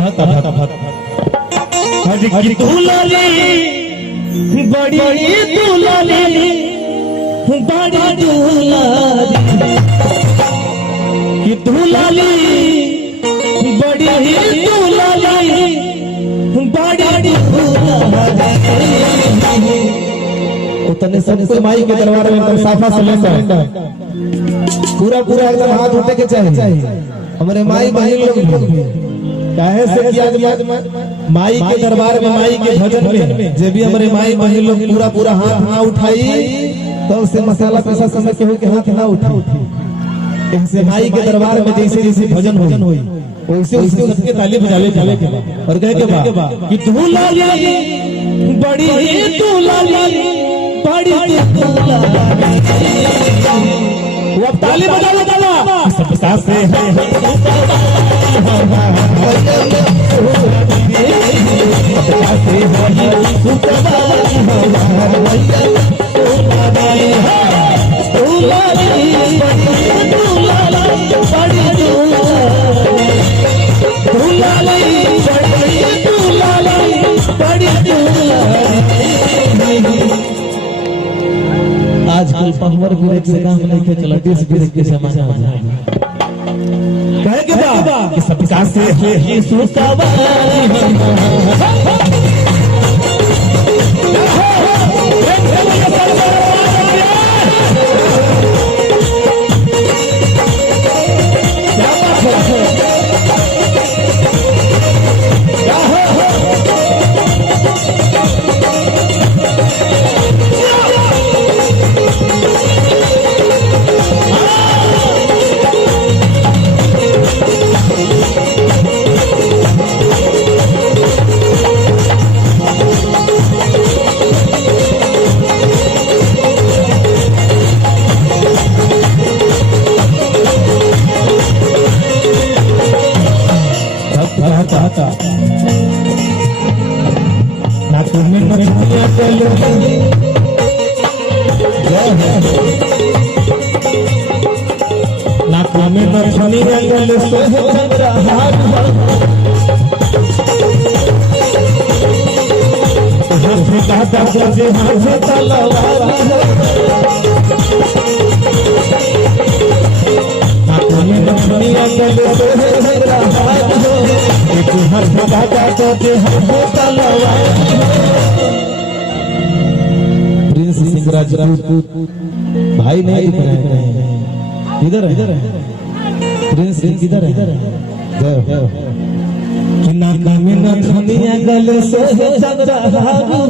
कहा हज की दुलाली बड़ी दुलाली बड़ी दुलाली की दुलाली बड़ी दुलाली बड़ी दुलाली उतने सबसे माई के दरबार में एकदम साफा से लेकर पूरा पूरा एकदम हाथ उठे के चाहिए हमारे माई बहन लोग काहे से किया माई के दरबार में माई के भजन में जब भी हमारे माई बहन लोग पूरा पूरा हाथ ना उठाई तो उससे मसाला पैसा समय के हो के हाथ ना उठा ऐसे माई के दरबार में जैसे जैसे भजन हुई वैसे उसके सबके ताली बजाले चले के और कहे के बा कि दुलाली बड़ी दुलाली बड़ी दुलाली वो अब ताली बजा सब साथ से है आजकल पहवर ब्रेक से काम नहीं के चला डिस ब्रेक के समाचार कहे के बा कि सबका से ही सुसवारी ना तुम्हें मछलियाँ चलो ना तुम्हें मछलियाँ चलो हाथ में कहता तुझे हाथ में तलवार ना तुम्हें मछलियाँ चलो हर जगह जाते प्रिंस सिंह राजपूत भाई नहीं दिख रहे हैं इधर है प्रिंस सिंह इधर है कि ना में ना खनिया गले से जगहा हो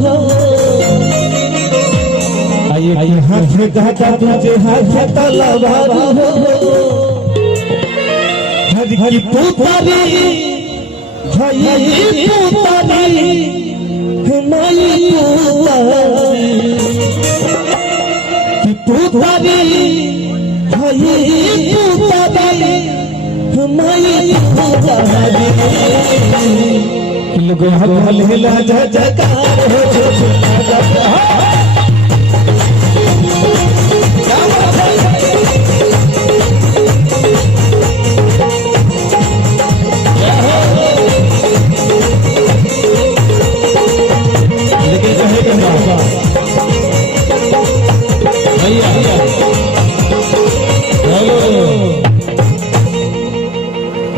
आइए हाथ में कहता तुझे हाथ तलवार हो हज की पुतारी हमारी पुतारी हमारी पुतारी लोग हिला जयकार हो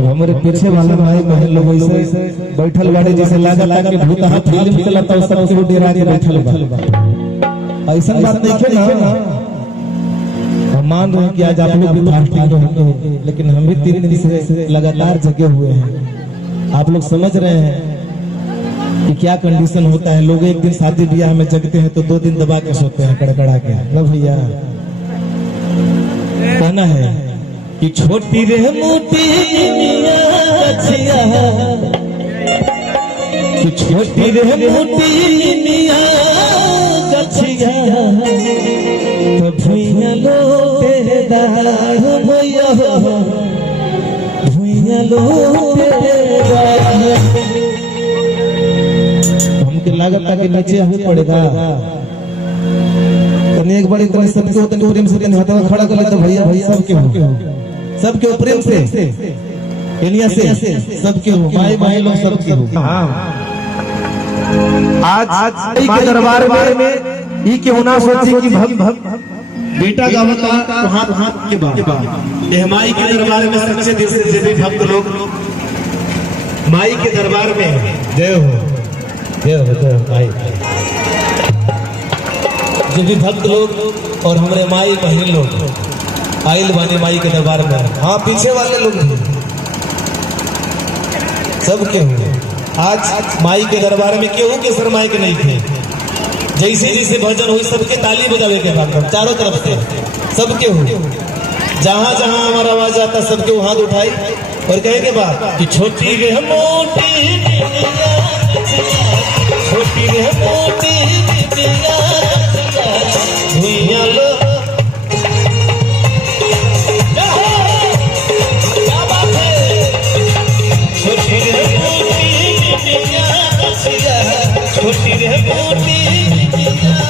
हमारे पीछे वाला भाई बहन लोग ऐसे बैठल बाड़े जैसे लगा कि भूतहा फिल्म चलता है सबके डेरा के बैठल बा ऐसा बात नहीं है ना हम मान रहे हैं कि आज आप लोग भी फास्टिंग होंगे लेकिन हम भी 3 दिन से लगातार जगे हुए हैं आप लोग समझ रहे हैं कि क्या कंडीशन होता है लोग एक दिन शादी ब्याह में जगते हैं तो 2 दिन दबा के सोते हैं कड़कड़ा के ना भैया कहना है कि छोटी रे मोटी कि छोटी रे मोटी तो भुइया लोटे दार भैया भुइया लोटे हमके लागत कि नीचे हो पड़ेगा तने एक बड़ी तरह सबके होते प्रेम से हाथ खड़ा कर ले तो भैया भैया सबके प्रेम से एलिया से सबके हो माई माई लोग सबके हो। आज के दरबार में ई क्यों ना सोची कि बेटा गावता तो हाथ के बाद ये माई के दरबार में सच्चे दिल से जो भी भक्त लोग माई के दरबार में जय हो माई, जो भी भक्त लोग और हमारे माई बहन लोग आइल बाने माई के दरबार में। हाँ पीछे वाले लोग भी सब के हुए आज माई के दरबार में केहू के सर माई के नहीं थे। जैसे जैसे भजन हुई सबके ताली बजावे के बाद चारों तरफ से सबके हुए, जहां जहां हमारा आवाज आता सबके हाथ उठाई और कहे के बाद कि छोटी रे मोटी छोटी रे मोटी भुइयां लो छोटी रे मोटी छोटी रे मोटी